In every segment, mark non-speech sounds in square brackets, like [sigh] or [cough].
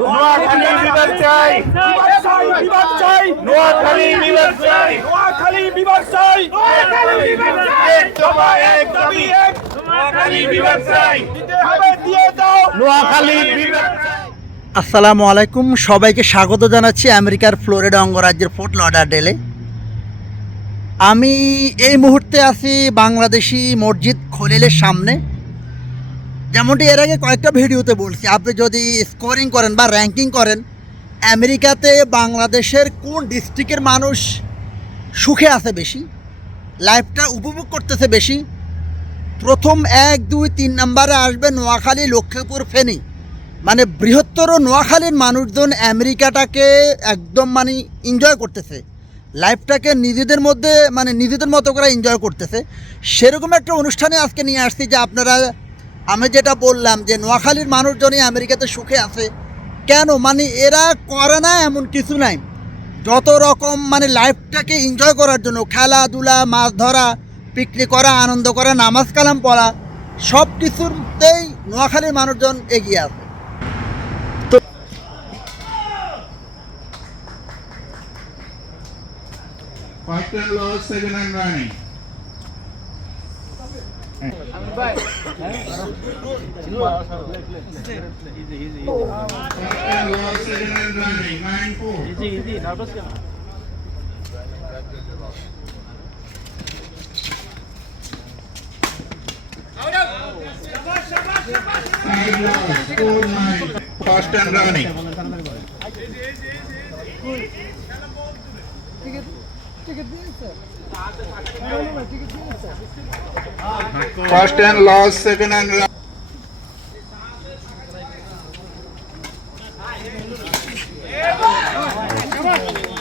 নোয়াখালী বিভাগ চাই। বিভাগ চাই। নোয়াখালী বিভাগ চাই। নোয়াখালী বিভাগ চাই। এক দফা এক দাবি এক নোয়াখালী বিভাগ চাই। দিতে হবে দিয়ে দাও। নোয়াখালী বিভাগ আসসালামু আলাইকুম। সবাইকে স্বাগত জানাচ্ছি আমেরিকার ফ্লোরিডা অঙ্গরাজ্যের ফোর্ট লডারডেলে আমি এই মুহূর্তে আছি বাংলাদেশি মসজিদ খলিলের সামনে। যেমনটি এর আগে কয়েকটা ভিডিওতে বলছি, আপনি যদি স্কোরিং করেন বা র্যাঙ্কিং করেন, আমেরিকাতে বাংলাদেশের কোন ডিস্ট্রিক্টের মানুষ সুখে আছে বেশি লাইফটা উপভোগ করতেছে বেশি? প্রথম এক, দুই, তিন নম্বরে আসবে নোয়াখালী, লক্ষ্মীপুর, ফেনী। মানে বৃহত্তর নোয়াখালীর মানুষজন আমেরিকাটাকে একদম মানে এনজয় করতেছে। লাইফটাকে নিজেদের মধ্যে মানে নিজেদের মতো করে এনজয় করতেছে। সেরকম একটা অনুষ্ঠানে আজকে নিয়ে আসছি যে আপনারা আমি যেটা বললাম যে নোয়াখালীর মানুষজনই আমেরিকাতে সুখে আছে। কেন? মানে এরা করে না এমন কিছু নাই। যত রকম মানে লাইফটাকে এনজয় করার জন্য খেলাধুলা মাছ ধরা পিকনিক করা আনন্দ করা নামাজ কালাম পড়া সব কিছুতেই নোয়াখালীর মানুষজন এগিয়ে আছে। And lost, second and running. Fast and running. First and last, second and last.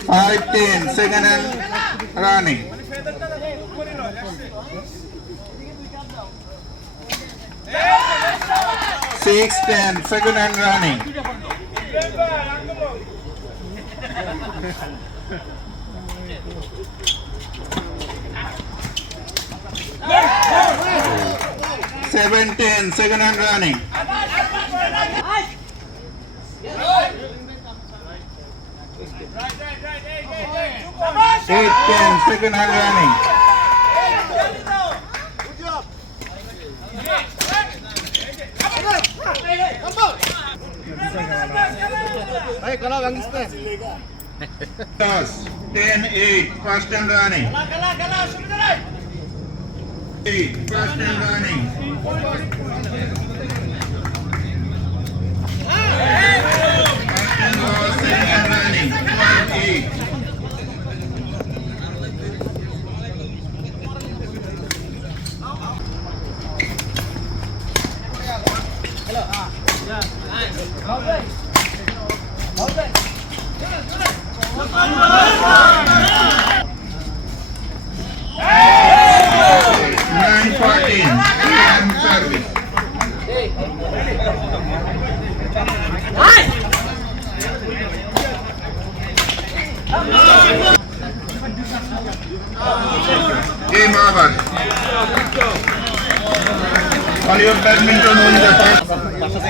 Five ten, second and running. Six ten, second and running. [laughs] 17 second and running Eight ten second and running. Hey, come on, Angistan. Ten eight first and running. First and running. First and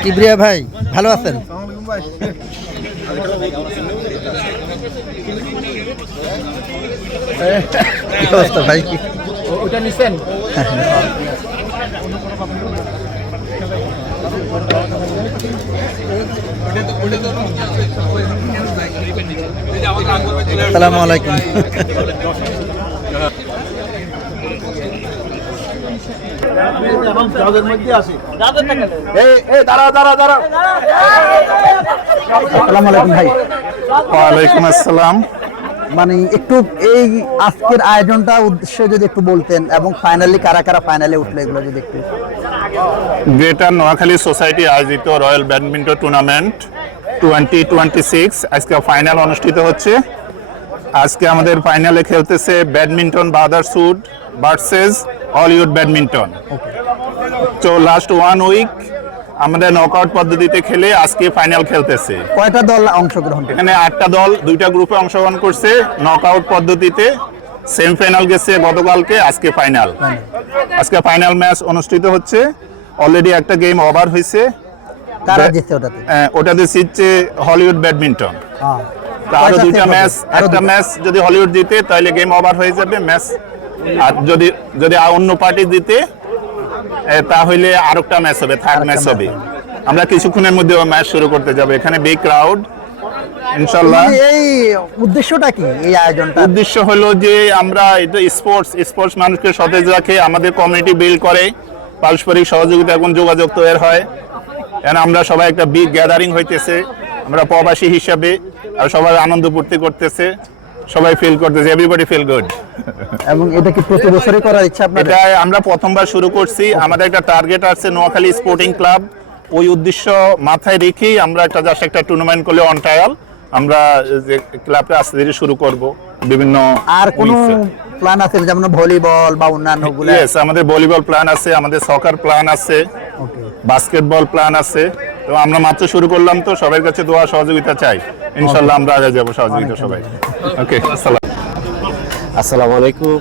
Kibria ভাই ভালো আছেন? ভাই কি ওটা নিছেন আসসালামু আলাইকুম। আসসালামু আলাইকুম ভাই ওয়ালাইকুম আসসালাম। মানে একটু এই আজকের আয়োজনটা উদ্দেশ্যে যদি একটু বলতেন এবং ফাইনালি কারা কারা ফাইনালে উঠল এগুলো যদি একটু। গ্রেটার নোয়াখালী সোসাইটি আয়োজিত royal badminton tournament twenty twenty six আজকে ফাইনাল অনুষ্ঠিত হচ্ছে। আজকে আমাদের ফাইনালে খেলতেছে badminton brotherhood versus Hollywood badminton. তো লাস্ট ওয়ান উইক আমাদের নকআউট পদ্ধতিতে খেলে আজকে ফাইনাল খেলতেছে। কয়টা দল অংশগ্রহণ করে এখানে আটটা দল দুইটা গ্রুপে অংশগ্রহণ করছে। নকআউট পদ্ধতিতে সেমিফাইনাল গেছে গতকালকে আজকে ফাইনাল আজকে ফাইনাল ম্যাচ অনুষ্ঠিত হচ্ছে। অলরেডি একটা গেম ওভার হয়েছে। কারা জিতছে ওটাতে? আহ, ওটাতে জিতছে হলিউড ব্যাডমিন্টন। হ্যাঁ। আরও দুইটা ম্যাচ একটা ম্যাচ যদি হলিউড জিতে তাহলে গেম ওভার হয়ে যাবে ম্যাচ আর যদি যদি অন্য পার্টি জিতে তাহলে আরেকটা ম্যাচ হবে থার্ড ম্যাচ হবে। আমরা কিছুক্ষণের মধ্যে ম্যাচ শুরু করতে যাব। এখানে বিগ ক্রাউড ইনশাল্লাহ। মানে এই উদ্দেশ্যটা কি এই আয়োজনটা? উদ্দেশ্য হলো যে আমরা এটা স্পোর্টস স্পোর্টস মানুষকে সতেজ রাখে আমাদের কমিউনিটি বিল্ড করে পারস্পরিক সহযোগিতা এবং যোগাযোগ তৈরি হয়। আমরা সবাই একটা বিগ গ্যাদারিং হইতেছে। আমরা প্রবাসী হিসাবে আর সবাই আনন্দ ফুর্তি করতেছে। সবাই ফিল করতেছে এভরিবডি ফিল গুড এবং এটা কি প্রতি বছরই করার ইচ্ছা আপনাদের? এটা আমরা প্রথমবার শুরু করছি। আমাদের একটা টার্গেট আছে নোয়াখালী স্পোর্টিং ক্লাব ওই উদ্দেশ্য মাথায় রেখেই আমরা একটা জাস্ট একটা টুর্নামেন্ট করলে অন ট্রায়াল আমরা যে ক্লাবটা আস্তে ধীরে শুরু করব বিভিন্ন আর কোনো প্ল্যান আছে যেমন ভলিবল বা অন্যান্যগুলো? আমাদের ভলিবল প্ল্যান আছে আমাদের সকার প্ল্যান আছে বাস্কেটবল প্ল্যান আছে। তো আমরা মাত্র শুরু করলাম তো সবার কাছে দোয়া সহযোগিতা চাই। ইনশাল্লাহ আমরা আগে যাব সহযোগিতা সবাই। ওকে, আসসালাম। আসসালামু আলাইকুম।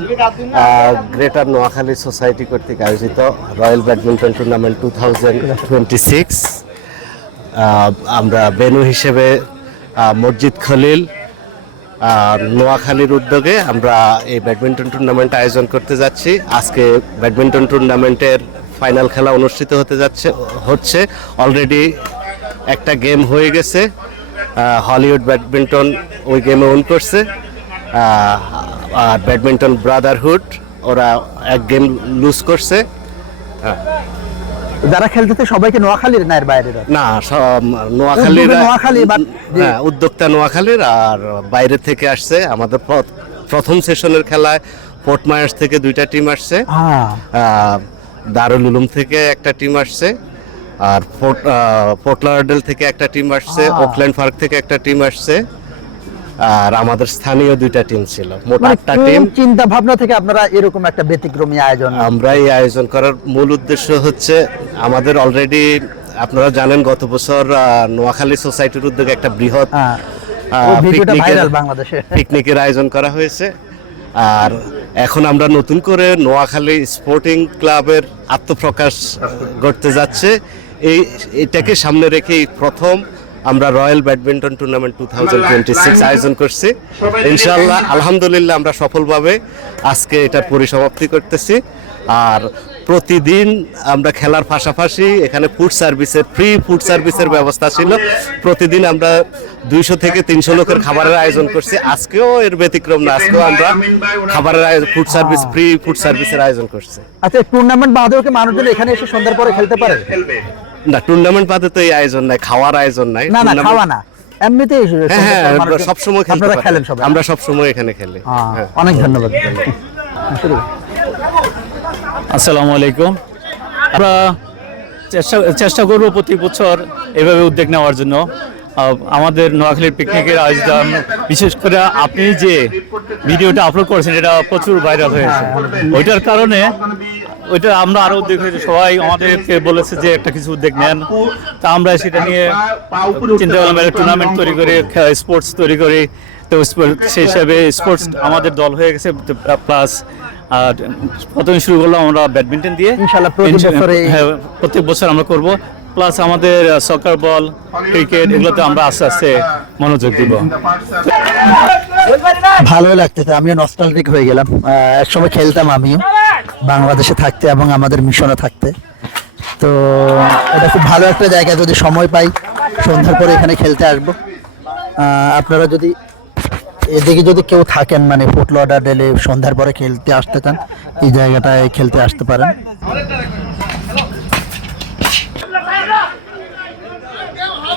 গ্রেটার নোয়াখালী সোসাইটি কর্তৃক আয়োজিত royal badminton tournament two thousand twenty six. আমরা বেনু হিসেবে মসজিদ খলিল নোয়াখালীর উদ্যোগে আমরা এই ব্যাডমিন্টন টুর্নামেন্ট আয়োজন করতে যাচ্ছি। আজকে ব্যাডমিন্টন টুর্নামেন্টের ফাইনাল খেলা অনুষ্ঠিত হতে যাচ্ছে হচ্ছে। অলরেডি একটা গেম হয়ে গেছে। হলিউড ব্যাডমিন্টন ওই গেমে উইন করছে। আর ব্যাডমিন্টন ব্রাদারহুড ওরা এক গেম লুজ করছে। যারা খেলতেছে সবাইকে নোয়াখালীর না এর বাইরের না সব নোয়াখালীর নোয়াখালী, হ্যাঁ উদ্যোক্তা নোয়াখালীর আর বাইরে থেকে আসছে আমাদের প্র- প্রথম সেশনের খেলায় পোর্ট মায়ার্স থেকে দুইটা টিম আসছে। হ্যাঁ। দারুল উলুম থেকে একটা টিম আসছে আর পোর্ট আহ, থেকে একটা টিম আসছে ওকল্যান্ড পার্ক থেকে একটা টিম আসছে আর আমাদের স্থানীয় দুইটা টিম ছিল মোট মানে আটটা টিম চিন্তা ভাবনা থেকে আপনারা এরকম একটা ব্যতিক্রমী আয়োজন? আমরা এই আয়োজন করার মূল উদ্দেশ্য হচ্ছে আমাদের অলরেডি আপনারা জানেন গত বছর নোয়াখালী সোসাইটির উদ্যোগে একটা বৃহৎ হ্যাঁ। পিকনিকের- পিকনিকের আয়োজন করা হয়েছে আর এখন আমরা নতুন করে নোয়াখালী স্পোর্টিং ক্লাবের আত্মপ্রকাশ করতে যাচ্ছে। এই, এটাকে সামনে রেখে প্রথম আমরা royal badminton tournament two thousand twenty six আয়োজন করছি। ইনশাল্লাহ আলহামদুলিল্লাহ আমরা সফলভাবে আজকে এটার পরিসমাপ্তি করতেছি। আর প্রতিদিন আমরা খেলার পাশাপাশি এখানে ফুড সার্ভিসের ফ্রি ফুড সার্ভিসের ব্যবস্থা ছিল। প্রতিদিন আমরা দুইশো থেকে তিনশো লোকের খাবারের আয়োজন করছি। আজকেও এর ব্যতিক্রম না আজকেও আমরা খাবারের ফুড সার্ভিস ফ্রি ফুড সার্ভিসের আয়োজন করছি। আচ্ছা টুর্নামেন্ট বাদেও কি মানুষজন এখানে এসে সন্ধ্যার পরে খেলতে পারে? না টুর্নামেন্ট বাদে তো এই আয়োজন নাই খাওয়ার আয়োজন নাই। না না খাওয়া না। এমনিতেই হ্যাঁ হ্যাঁ আমরা সবসময় খেলতে আমরা সবসময় এখানে খেলি। হ্যাঁ, অনেক ধন্যবাদ। আসসালামু আলাইকুম। আমরা চেষ্টা চেষ্টা করব প্রতি বছর এভাবে উদ্যোগ নেওয়ার জন্য। আমাদের নোয়াখালীর পিকনিকের আয়োজন, বিশেষ করে আপনি যে ভিডিওটা আপলোড করেছেন, এটা প্রচুর ভাইরাল হয়েছে। ওইটার কারণে ওইটা আমরা আরও উদ্যোগ হয়েছে। সবাই আমাদেরকে বলেছে যে একটা কিছু উদ্যোগ নেন। তা আমরা সেটা নিয়ে চিন্তা করলাম একটা টুর্নামেন্ট তৈরি করে স্পোর্টস তৈরি করি। তো সেই হিসাবে স্পোর্টস আমাদের দল হয়ে গেছে। প্লাস আর প্রথমে শুরু করলাম আমরা ব্যাডমিন্টন দিয়ে। ইনশাআল্লাহ প্রতি হ্যাঁ প্রত্যেক বছর আমরা করব। প্লাস আমাদের সকার বল ক্রিকেট এগুলোতে আমরা আস্তে আস্তে মনোযোগ দিব। ভালোই লাগতেছে আমিও নস্টালজিক হয়ে গেলাম। একসময় খেলতাম আমিও বাংলাদেশে থাকতে এবং আমাদের মিশনে থাকতে। তো এটা খুব ভালো একটা জায়গা যদি সময় পাই সন্ধ্যার পরে এখানে খেলতে আসব। আপনারা যদি এদিকে যদি কেউ থাকেন মানে অর্ডার ডেলে সন্ধ্যার পরে খেলতে আসতে চান, এই জায়গাটায় খেলতে আসতে পারেন।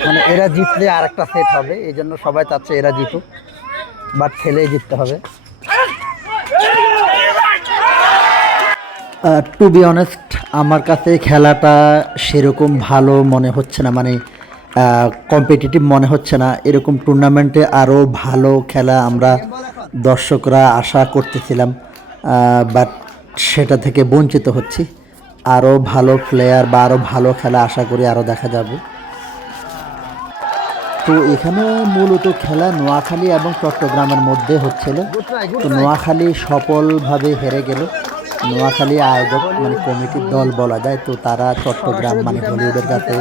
মানে এরা জিতলে আর একটা সেট হবে, এই জন্য সবাই চাচ্ছে এরা জিতুক বাট খেলেই জিততে হবে। টু বি অনেস্ট আমার কাছে খেলাটা সেরকম ভালো মনে হচ্ছে না মানে কম্পিটিটিভ মনে হচ্ছে না। এরকম টুর্নামেন্টে আরও ভালো খেলা আমরা দর্শকরা আশা করতেছিলাম বাট সেটা থেকে বঞ্চিত হচ্ছি। আরও ভালো প্লেয়ার বা আরও ভালো খেলা আশা করি আরও দেখা যাবে। তো এখানে মূলত খেলা নোয়াখালী এবং চট্টগ্রামের মধ্যে হচ্ছিল। তো নোয়াখালী সফলভাবে হেরে গেল। নোয়াখালী আয়োজক মানে কমিটির দল বলা যায়, তো তারা চট্টগ্রাম মানে হলিউডের কাছে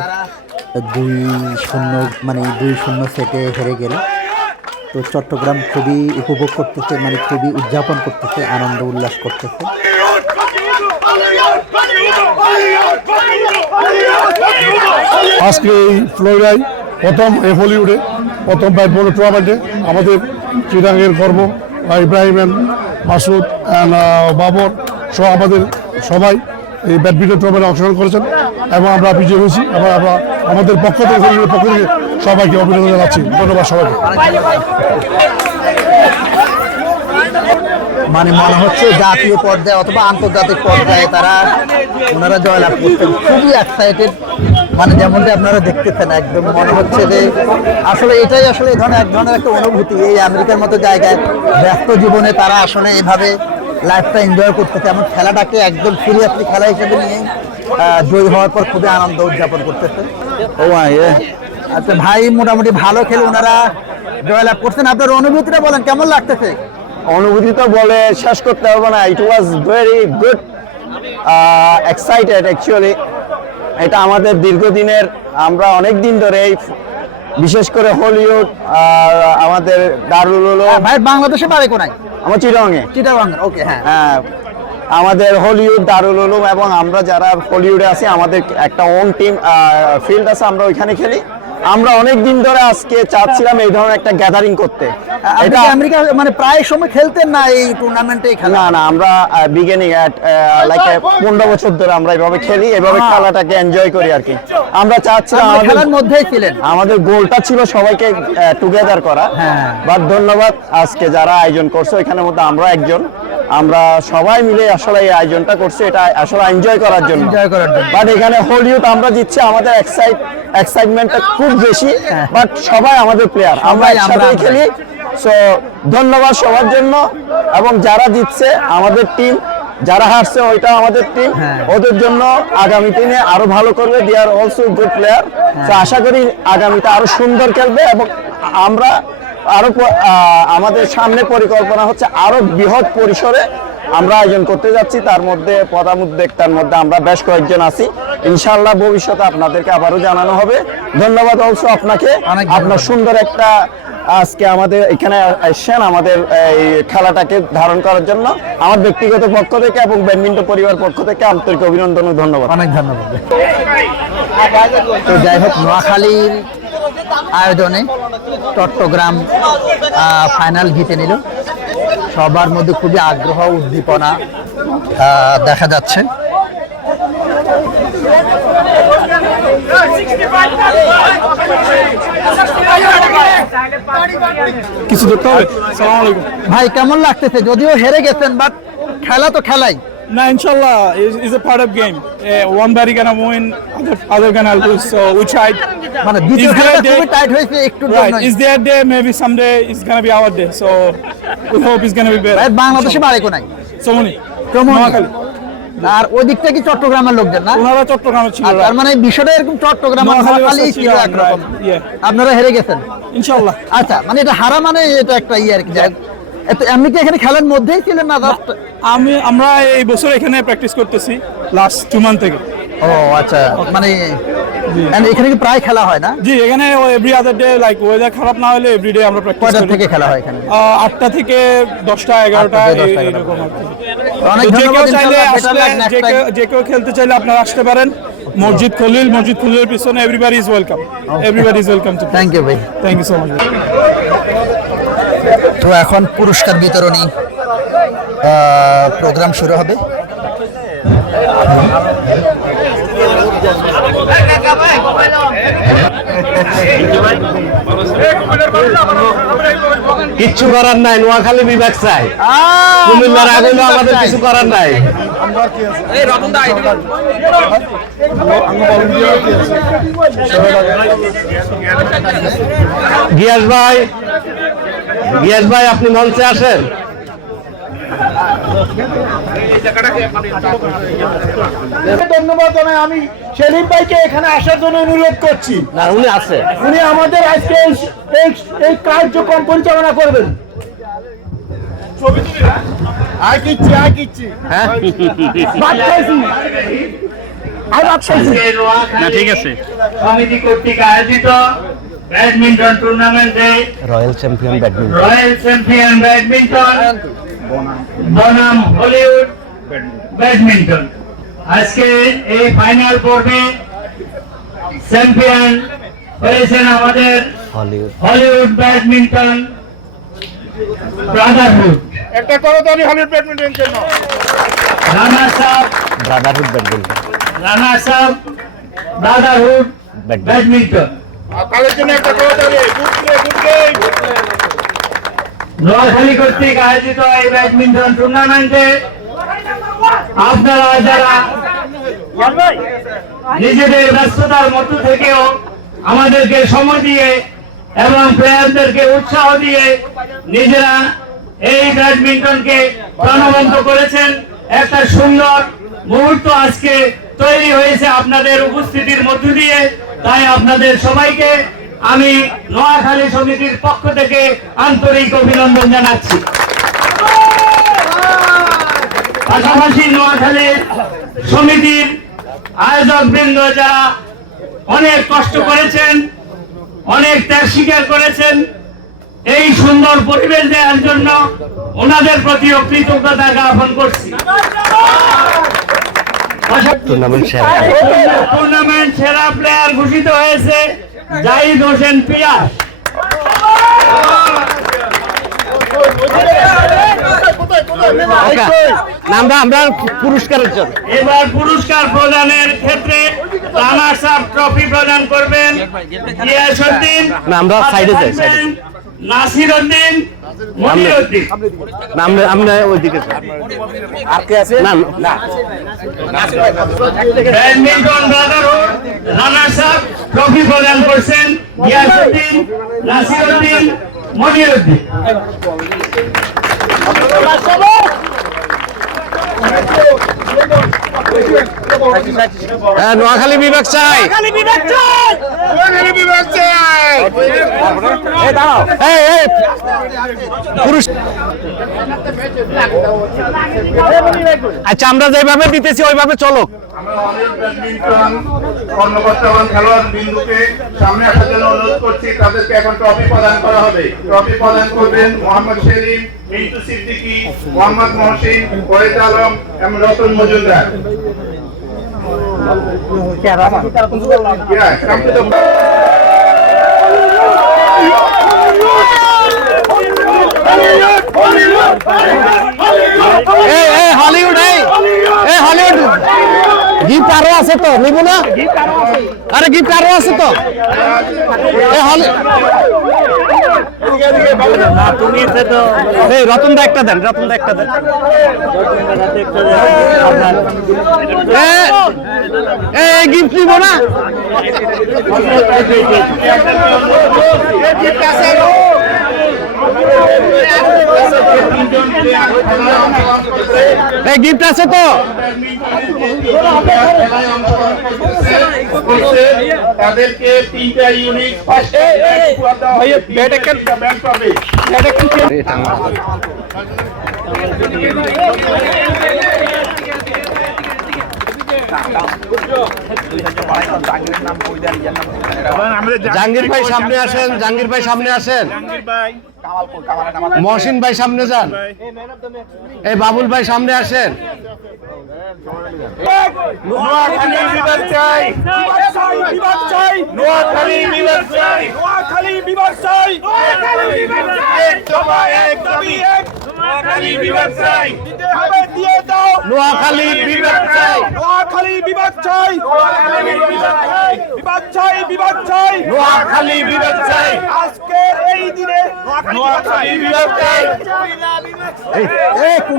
দুই শূন্য মানে দুই শূন্য সেটে হেরে গেল। তো চট্টগ্রাম খুবই উপভোগ করতেছে মানে খুবই উদযাপন করতেছে, আনন্দ উল্লাস করতেছে। আজকে এই ফ্লোরিডায় প্রথম এই হলিউডে, প্রথম ব্যাট বল টুর্নামেন্টে আমাদের চিরাঙ্গের গর্ব, ইব্রাহিম, মাসুদ বাবর সহ আমাদের সবাই এই ব্যাডমিন্টন টুর্নামেন্টে অংশগ্রহণ করেছেন এবং আমরা বিজয় হয়েছি এবং আমরা আমাদের পক্ষ থেকে হলিউডের পক্ষ থেকে সবাইকে অভিনন্দন জানাচ্ছি। ধন্যবাদ সবাইকে। মানে মনে হচ্ছে জাতীয় পর্যায়ে অথবা আন্তর্জাতিক পর্যায়ে তারা ওনারা জয়লাভ করছেন। খুবই এক্সাইটেড মানে যেমনটা আপনারা দেখতেছেন, একদম মনে হচ্ছে যে আসলে এটাই আসলে এই ধরনের, এক ধরনের একটা অনুভূতি। এই আমেরিকার মতো জায়গায় ব্যস্ত জীবনে তারা আসলে এভাবে লাইফটা এনজয় করতেছে। এমন খেলাটাকে একদম সিরিয়াসলি খেলা হিসেবে নিয়ে জয়ী হওয়ার পর খুবই আনন্দ উদযাপন করতেছে। ও এ আচ্ছা ভাই মোটামুটি ভালো খেলে ওনারা জয়লাভ করছেন। আপনার অনুভূতিটা বলেন কেমন লাগতেছে? অনুভূতি তো বলে শেষ করতে পারব না। It was very good excited actually এটা আমাদের দীর্ঘদিনের আমরা অনেক দিন ধরে এই বিশেষ করে হলিউড আর আমাদের দারুল উলুম, হ্যাঁ, ভাই বাংলাদেশে বাড়ি কোনায় আমার চিটাংয়ে চিটাগাং ওকে হ্যাঁ। হ্যাঁ আমাদের হলিউড দারুল উলুম এবং আমরা যারা হলিউডে আছি আমাদের একটা ওন টিম ফিল্ড আছে আমরা ওইখানে খেলি। আমরা অনেক দিন ধরে আজকে চাচ্ছিলাম এই ধরনের একটা গ্যাদারিং করতে। এটা আমেরিকা মানে প্রায় সময় খেলতেন না এই টুর্নামেন্টে খেলা? না না আমরা বিগিনিং এট লাইক পনেরো বছর ধরে আমরা এভাবে খেলি এভাবে হ্যাঁ। খেলাটাকে এনজয় করি আর কি। আমরা চাচ্ছিলাম আমাদের খেলার মধ্যেই ছিলেন। আমাদের গোলটা ছিল সবাইকে টুগেদার করা। হ্যাঁ। বাট ধন্যবাদ আজকে যারা আয়োজন করছে ওইখানের মধ্যে আমরা একজন। আমরা সবাই মিলে আসলে এই আয়োজনটা করছি এটা আসলে এনজয় করার জন্য Enjoy করার জন্য। বাট এখানে হলিউড আমরা জিতছি আমাদের এক্সাইট এক্সাইটমেন্টটা খুব বেশি বাট সবাই আমাদের প্লেয়ার আমরা হ্যাঁ। একসাথে খেলি সো ধন্যবাদ সবার জন্য এবং যারা জিতছে আমাদের টিম যারা হারছে ওইটা আমাদের টিম হ্যাঁ। ওদের জন্য আগামী দিনে আরও ভালো করবে they are also good player হ্যাঁ। তো আশা করি আগামীতে আরও সুন্দর খেলবে এবং আমরা আরও আমাদের সামনে পরিকল্পনা হচ্ছে আরও বৃহৎ পরিসরে আমরা আয়োজন করতে যাচ্ছি। তার মধ্যে প্রধান উদ্যোক্তার মধ্যে আমরা বেশ কয়েকজন আছি। ইনশাআল্লাহ ভবিষ্যতে আপনাদেরকে আবারও জানানো হবে। ধন্যবাদ অলসো আপনাকে। আপনার সুন্দর একটা আজকে আমাদের এখানে এসেছেন আমাদের এই খেলাটাকে ধারণ করার জন্য। আমার ব্যক্তিগত পক্ষ থেকে এবং ব্যাডমিন্টন পরিবার পক্ষ থেকে আন্তরিক অভিনন্দন ও ধন্যবাদ। অনেক ধন্যবাদ। তো যাই হোক নোয়াখালীর আয়োজনে চট্টগ্রাম ফাইনাল জিতে নিল। সবার মধ্যে খুবই আগ্রহ উদ্দীপনা দেখা যাচ্ছে। কিছু ধরতে হবে। ভাই কেমন লাগতেছে? যদিও হেরে গেছেন বাট খেলা তো খেলাই। না inshallah, is is a part of game. Uh, one body gonna win, other, other gonna lose. মানে খেলাটা খুবই টাইট হয়েছে একটু a day? Maybe someday it's gonna be our day. So we hope it's gonna be বাংলাদেশে বাড়ি many. কেমন নোয়াখালী। আর ওই দিকটা কি চট্টগ্রামের লোকজন না? ওনারা ছিল তার মানে বিষয়টা এরকম চট্টগ্রাম নোয়াখালী ছিল একরকম। আপনারা হেরে গেছেন। ইনশাল্লাহ আচ্ছা মানে এটা হারা মানে এটা একটা ইয়ে আর কি এমনি কি এখানে খেলার মধ্যেই ছিলেন না? আমি আমরা এই বছর এখানে প্র্যাকটিস করতেছি লাস্ট টু মান্থ থেকে। ও আচ্ছা। মানে এখানে কি প্রায় খেলা হয় না? জি এখানে every other day like weather খারাপ না হলে এভরি ডে আমরা প্র্যাকটিস করি। থেকে খেলা হয় এখানে? আহ, আটটা থেকে দশটা এগারোটা কি। অনেক যে কেউ ধন্যবাদ চাইলে আসলে যে কেউ- যে কেউ খেলতে চাইলে আপনারা আসতে পারেন। মসজিদ খলিল মসজিদ খলিলের পিছনে everybody is welcome everybody is welcome to thank you ভাই। থ্যাংক ইউ সো মাচ তো এখন পুরস্কার বিতরণী প্রোগ্রাম শুরু হবে। কিচ্ছু করার নাই নোয়াখালী বিভাগ চাই। কুমিল্লার আগুন আমাদের কিছু করার নাই। গিয়াস ভাই গিয়াস ভাই আপনি মঞ্চে আসেন? ধন্যবাদ জানাই আমি সেলিম ভাইকে এখানে আসার জন্য অনুরোধ করছি। না উনি আছে। উনি আমাদের আজকে এই- কার্যক্রম পরিচালনা করবেন। আর কিচ্ছি আর কিচ্ছি। হ্যাঁ? ঠিক আছে। সমিতি কর্তৃক আয়োজিত ব্যাডমিন্টন টুর্নামেন্টে royal champion badminton. Royal champion badminton বনাম হলিউড ব্যাডমিন্টন। আজকে এই ফাইনাল পর্বে চ্যাম্পিয়ন হয়েছেন আমাদের হলিউড। হলিউড ব্যাডমিন্টন ব্রাদারহুড একটা করতালি হলিউড ব্যাডমিন্টন জন্য। Rana Sah brotherhood badminton. Rana Sah brotherhood badminton. জন্য একটা করতালি। Good play good play. Noakhali কর্তৃক আয়োজিত এই ব্যাডমিন্টন টুর্নামেন্টে আপনারা যারা নিজেদের ব্যস্ততার মধ্য থেকেও আমাদেরকে সময় দিয়ে এবং প্লেয়ারদেরকে উৎসাহ দিয়ে নিজেরা এই ব্যাডমিন্টনকে প্রাণবন্ত করেছেন। একটা সুন্দর মুহূর্ত আজকে তৈরি হয়েছে আপনাদের উপস্থিতির মধ্য দিয়ে। তাই আপনাদের সবাইকে আমি নোয়াখালী সমিতির পক্ষ থেকে আন্তরিক অভিনন্দন জানাচ্ছি। পাশাপাশি নোয়াখালীর সমিতির আয়োজক বৃন্দ যারা অনেক কষ্ট করেছেন অনেক ত্যাগ স্বীকার করেছেন এই সুন্দর পরিবেশ দেওয়ার জন্য ওনাদের প্রতি কৃতজ্ঞতা জ্ঞাপন করছি। টুর্নামেন্ট সেরা। প্লেয়ার ঘোষিত হয়েছে। জাহিদ হোসেন পিয়াস আমরা আমরা পুরস্কারের জন্য। এবার পুরস্কার প্রদানের ক্ষেত্রে ট্রফি প্রদান করবেন গিয়াসউদ্দিন না, আমরা এ যাই, side এ। নাসির উদ্দিন মনির উদ্দিন। না আমরা আমরা ওইদিকে আর কে আছে? না না। ব্যাডমিন্টন ট্রফি প্রদান করছেন গিয়াসুদ্দিন নাসিরুদ্দিন মনিরুদ্দিন। Thank উদ্দিন হ্যাঁ নোয়াখালী বিভাগ চাই। এই, এই, পুরুষ আচ্ছা আমরা যেভাবে দিতেছি ওইভাবে চলো আমরা অনেক ব্যাডমিন্টন কর্মকর্তা এবং খেলোয়াড় বিন্দুকে সামনে আসার জন্য অনুরোধ করছি তাদেরকে এখন ট্রফি প্রদান করা হবে। ট্রফি প্রদান করবেন মোহাম্মদ সেলিম মিন্টু সিদ্দিকী, মোহাম্মদ মহসিন ফরিদ আলম, এবং রতন মজুমদার। আরও আছে তো, নিব না? আরে গিফট আরও আছে তো। হলি এই রতন দা একটা দেন রতন দা একটা দেন এ, এই গিফট নিব না এই গিফট আছে তো খেলায় অংশগ্রহণ করতেছে। তাদেরকে তিনটা ইউনিট ব্যাংক পাবে। জাহাঙ্গীর ভাই সামনে আসেন জাহাঙ্গীর ভাই সামনে আসেন। মহসিন ভাই সামনে যান এই বাবুল ভাই সামনে আসেন নোয়াখালী বিভাগ চাই চাই নোয়াখালী বিভাগ চাই নোয়াখালী বিভাগ দাবি এক নোয়াখালী বিভাগ চাই দিতে হবে দিয়ে দাও